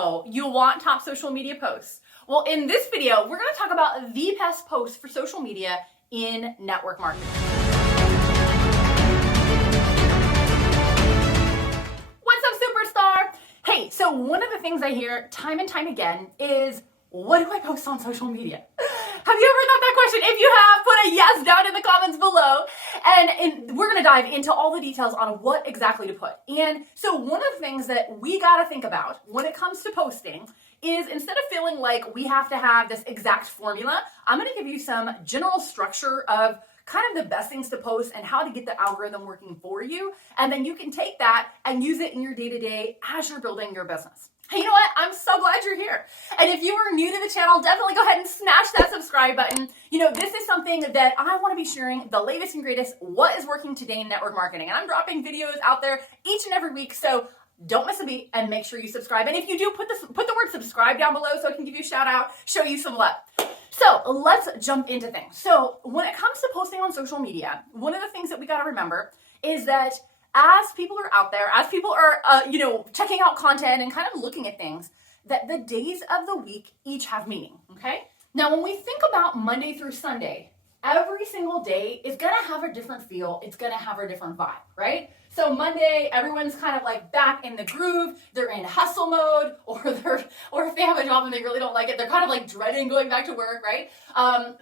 know you want top social media posts. Well, in this video, we're going to talk about the best posts for social media in network marketing. What's up, superstar? Hey, so one of the things I hear time and time again is, what do I post on social media? Have you ever thought that question? If you have, put a yes down in the comments below. And we're gonna dive into all the details on what exactly to put. And so one of the things that we gotta think about when it comes to posting is, instead of feeling like we have to have this exact formula, I'm gonna give you some general structure of kind of the best things to post and how to get the algorithm working for you. And then you can take that and use it in your day-to-day as you're building your business. Hey, you know what? I'm so glad you're here. And if you are new to the channel, definitely go ahead and smash that subscribe button. You know, this is something that I want to be sharing, the latest and greatest, what is working today in network marketing. And I'm dropping videos out there each and every week, so don't miss a beat and make sure you subscribe. And if you do, put the word subscribe down below so I can give you a shout out, show you some love. So let's jump into things. So when it comes to posting on social media, one of the things that we got to remember is that as people are out there, as people are, checking out content and kind of looking at things, that the days of the week each have meaning, okay? Now, when we think about Monday through Sunday, every single day is gonna have a different feel. It's gonna have a different vibe, right? So Monday, everyone's kind of like back in the groove. They're in hustle mode, or if they have a job and they really don't like it, they're kind of like dreading going back to work, right?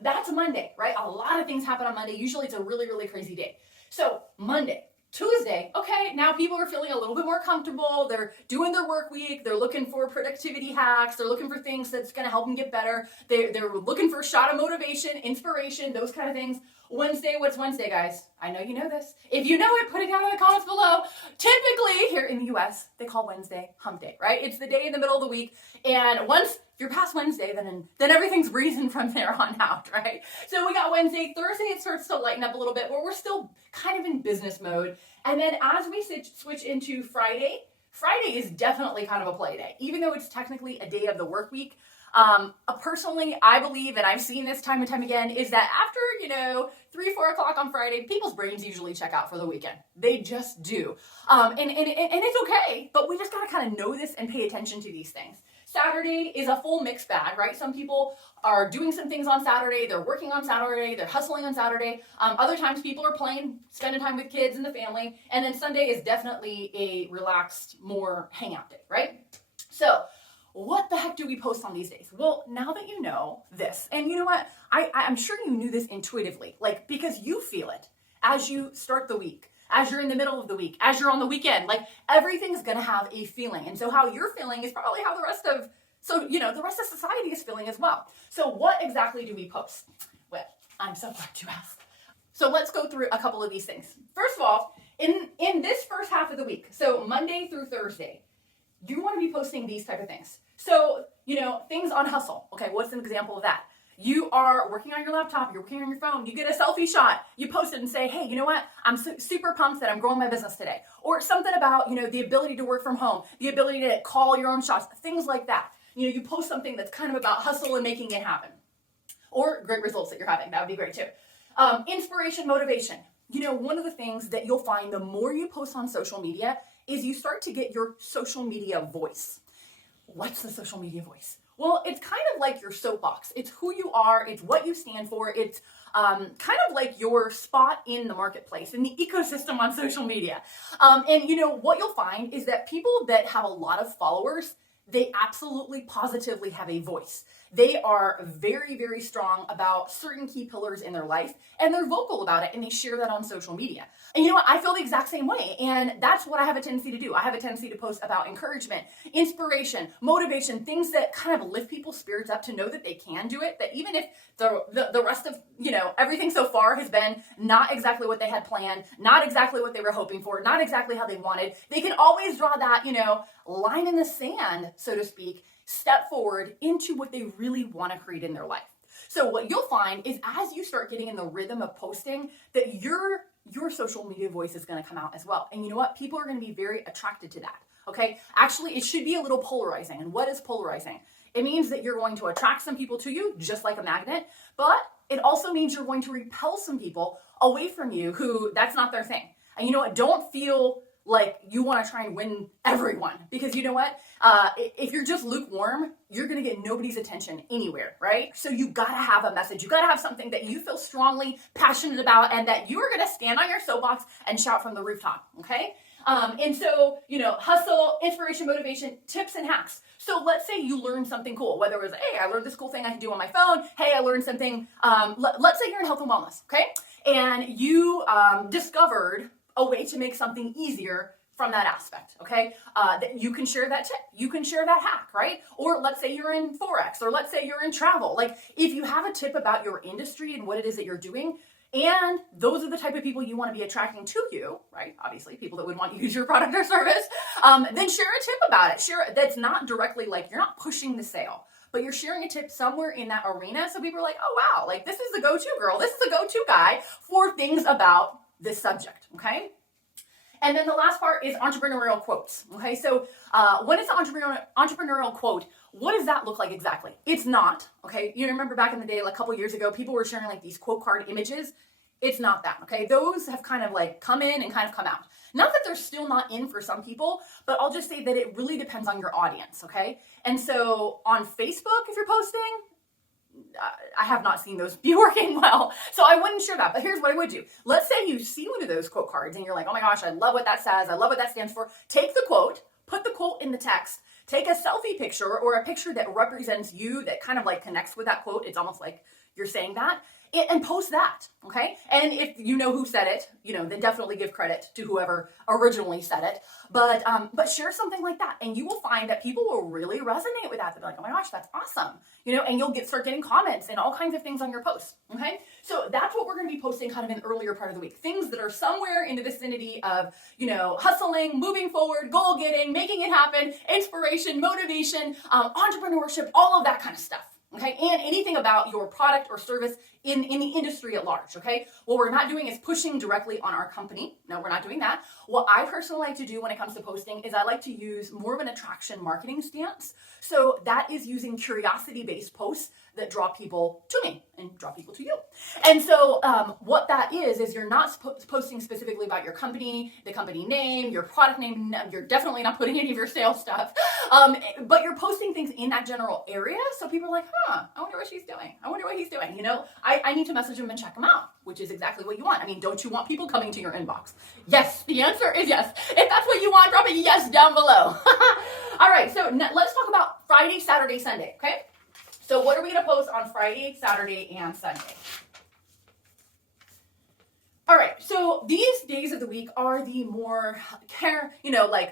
That's Monday, right? A lot of things happen on Monday. Usually it's a really, really crazy day. So Monday. Tuesday, okay, now people are feeling a little bit more comfortable. They're doing their work week. They're looking for productivity hacks. They're looking for things that's going to help them get better. They're looking for a shot of motivation, inspiration, those kind of things. Wednesday, what's Wednesday, guys? I know you know this. If you know it, put it down in the comments below. Typically, here in the US, they call Wednesday hump day, right? It's the day in the middle of the week. And once you're past Wednesday, then everything's breezing from there on out, right? So we got Wednesday. Thursday, it starts to lighten up a little bit, but we're still kind of in business mode. And then as we switch into Friday, Friday is definitely kind of a play day, even though it's technically a day of the work week. Personally, I believe, and I've seen this time and time again, is that after, 3-4 o'clock on Friday, people's brains usually check out for the weekend. They just do. And it's okay, but we just gotta kind of know this and pay attention to these things. Saturday is a full mixed bag, right? Some people are doing some things on Saturday, they're working on Saturday, they're hustling on Saturday. Other times people are playing, spending time with kids and the family. And then Sunday is definitely a relaxed, more hangout day, right? So what the heck do we post on these days? Well, now that you know this, and you know what, I'm sure you knew this intuitively, like, because you feel it as you start the week, as you're in the middle of the week, as you're on the weekend, like everything's gonna have a feeling. And so how you're feeling is probably how the rest of society is feeling as well. So what exactly do we post? Well, I'm so glad you asked. So let's go through a couple of these things. First of all, in this first half of the week, so Monday through Thursday, you want to be posting these type of things. So, things on hustle. Okay, what's an example of that? You are working on your laptop, you're working on your phone, you get a selfie shot, you post it and say, hey, you know what? I'm super pumped that I'm growing my business today. Or something about, the ability to work from home, the ability to call your own shots, things like that. You post something that's kind of about hustle and making it happen. Or great results that you're having, that would be great too. Inspiration, motivation. One of the things that you'll find the more you post on social media is you start to get your social media voice. What's the social media voice? Well, it's kind of like your soapbox. It's who you are. It's what you stand for. It's kind of like your spot in the marketplace, in the ecosystem on social media. And what you'll find is that people that have a lot of followers, they absolutely positively have a voice. They are very, very strong about certain key pillars in their life, and they're vocal about it, and they share that on social media. And you know what? I feel the exact same way, and that's what I have a tendency to do. I have a tendency to post about encouragement, inspiration, motivation, things that kind of lift people's spirits up to know that they can do it, that even if the rest of, everything so far has been not exactly what they had planned, not exactly what they were hoping for, not exactly how they wanted, they can always draw that, line in the sand, so to speak, step forward into what they really want to create in their life. So what you'll find is, as you start getting in the rhythm of posting, that your social media voice is going to come out as well. And you know what? People are going to be very attracted to that. Okay. Actually, it should be a little polarizing. And what is polarizing? It means that you're going to attract some people to you, just like a magnet, but it also means you're going to repel some people away from you who that's not their thing. And you know what? Don't feel like you want to try and win everyone, because you know what? If you're just lukewarm, you're going to get nobody's attention anywhere, right? So you got to have a message. You got to have something that you feel strongly passionate about and that you are going to stand on your soapbox and shout from the rooftop, okay? And so, hustle, inspiration, motivation, tips and hacks. So let's say you learned something cool, whether it was, hey, I learned this cool thing I can do on my phone. Hey, I learned something. Let's say you're in health and wellness, okay? And you discovered a way to make something easier from that aspect, okay? That you can share that tip, you can share that hack, right? Or let's say you're in Forex, or let's say you're in travel. Like if you have a tip about your industry and what it is that you're doing, and those are the type of people you want to be attracting to you, right? Obviously, people that would want to use your product or service, then share a tip about it. Share that's not directly like, you're not pushing the sale, but you're sharing a tip somewhere in that arena. So people are like, oh, wow, like this is the go-to girl. This is the go-to guy for things about this subject, okay? And then the last part is entrepreneurial quotes, okay? So when it's an entrepreneurial quote, what does that look like exactly? It's not, okay? You remember back in the day, like a couple years ago, people were sharing like these quote card images. It's not that, okay? Those have kind of like come in and kind of come out. Not that they're still not in for some people, but I'll just say that it really depends on your audience, okay? And so on Facebook, if you're posting, I have not seen those be working well, so I wouldn't share that. But here's what I would do. Let's say you see one of those quote cards and you're like, oh my gosh, I love what that says. I love what that stands for. Take the quote, put the quote in the text, take a selfie picture or a picture that represents you, that kind of like connects with that quote. It's almost like you're saying that, and post that, okay? And if you know who said it, then definitely give credit to whoever originally said it. But share something like that, and you will find that people will really resonate with that. They'll be like, oh my gosh, that's awesome, and you'll start getting comments and all kinds of things on your posts, okay? So that's what we're going to be posting kind of in the earlier part of the week. Things that are somewhere in the vicinity of, hustling, moving forward, goal getting, making it happen, inspiration, motivation, entrepreneurship, all of that kind of stuff. Okay, and anything about your product or service in the industry at large, okay? What we're not doing is pushing directly on our company. No, we're not doing that. What I personally like to do when it comes to posting is I like to use more of an attraction marketing stance. So that is using curiosity-based posts that draw people to me and draw people to you. And so what that is you're not posting specifically about your company, the company name, your product name. You're definitely not putting any of your sales stuff, but you're posting things in that general area. So people are like, I wonder what she's doing. I wonder what he's doing. I need to message him and check him out, which is exactly what you want. I mean, don't you want people coming to your inbox? Yes, the answer is yes. If that's what you want, drop a yes down below. All right, so let's talk about Friday, Saturday, Sunday, okay? So what are we going to post on Friday, Saturday, and Sunday? All right, so these days of the week are the more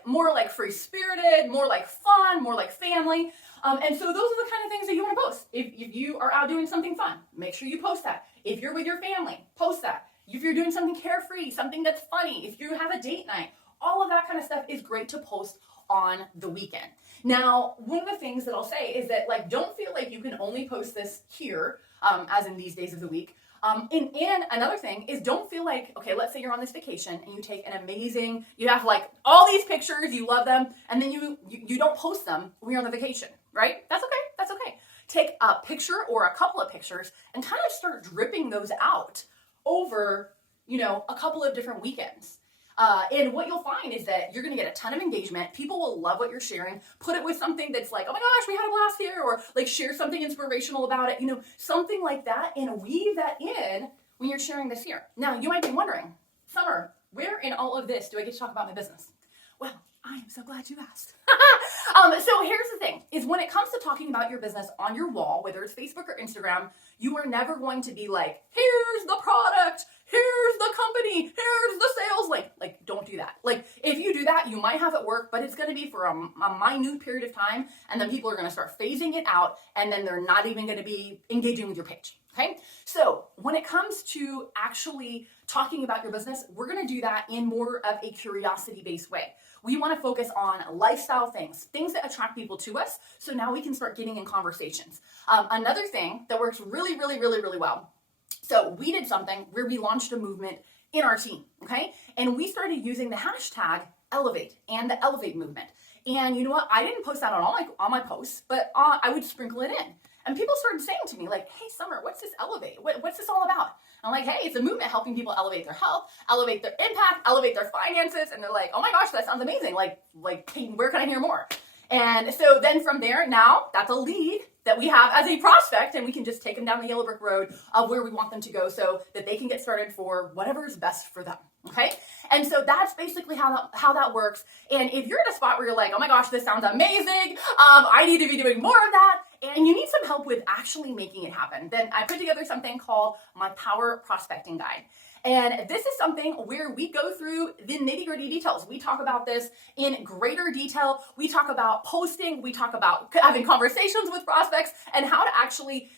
more like free-spirited, more like fun, more like family. And so those are the kind of things that you want to post. If you are out doing something fun, make sure you post that. If you're with your family, post that. If you're doing something carefree, something that's funny, if you have a date night, all of that kind of stuff is great to post on the weekend. Now, one of the things that I'll say is that don't feel like you can only post this here, as in these days of the week. And another thing is, don't feel like, okay, let's say you're on this vacation and you take an amazing, you have all these pictures, you love them, and then you don't post them when you're on the vacation, right? That's okay. That's okay. Take a picture or a couple of pictures and kind of start dripping those out over, a couple of different weekends. And what you'll find is that you're going to get a ton of engagement. People will love what you're sharing. Put it with something that's like, oh my gosh, we had a blast here, or share something inspirational about it, something like that, and weave that in when you're sharing this here. Now, you might be wondering, Summer, where in all of this do I get to talk about my business? Well, I am so glad you asked. So here's the thing, is when it comes to talking about your business on your wall, whether it's Facebook or Instagram, you are never going to be like, here's the product, here's the company, here's the sales link. Don't do that. If you do that, you might have it work, but it's going to be for a minute period of time, and then people are going to start phasing it out, and then they're not even going to be engaging with your page. Okay, so when it comes to actually talking about your business, we're going to do that in more of a curiosity-based way. We want to focus on lifestyle things that attract people to us, so now we can start getting in conversations. Another thing that works really, really, really, really well. So we did something where we launched a movement in our team, okay? And we started using the hashtag Elevate and the Elevate movement. And you know what? I didn't post that on all my posts, but I would sprinkle it in. And people started saying to me like, hey, Summer, what's this Elevate? What's this all about? I'm like, hey, it's a movement helping people elevate their health, elevate their impact, elevate their finances. And they're like, oh my gosh, that sounds amazing. Like, hey, where can I hear more? And so then from there, now that's a lead that we have as a prospect, and we can just take them down the yellow brick road of where we want them to go so that they can get started for whatever is best for them. Okay. And so that's basically how that works. And if you're at a spot where you're like, oh my gosh, this sounds amazing. I need to be doing more of that. And you need some help with actually making it happen. Then I put together something called my Power Prospecting Guide. And this is something where we go through the nitty-gritty details. We talk about this in greater detail. We talk about posting. We talk about having conversations with prospects and how to actually,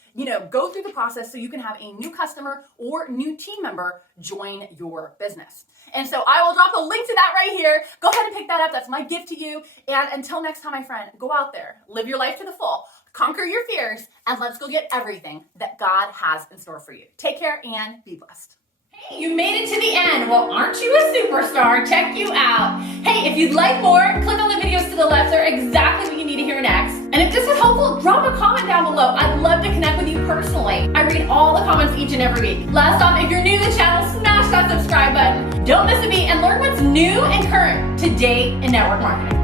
go through the process so you can have a new customer or new team member join your business. And so I will drop a link to that right here. Go ahead and pick that up. That's my gift to you. And until next time, my friend, go out there, live your life to the full, conquer your fears, and let's go get everything that God has in store for you. Take care and be blessed. Hey, you made it to the end. Well, aren't you a superstar? Check you out. Hey, if you'd like more, click on the videos to the left. They're exactly what you need to hear next. And if this was helpful, drop a comment down below. I'd love to connect with you personally. I read all the comments each and every week. Last off, if you're new to the channel, smash that subscribe button. Don't miss a beat and learn what's new and current today in network marketing.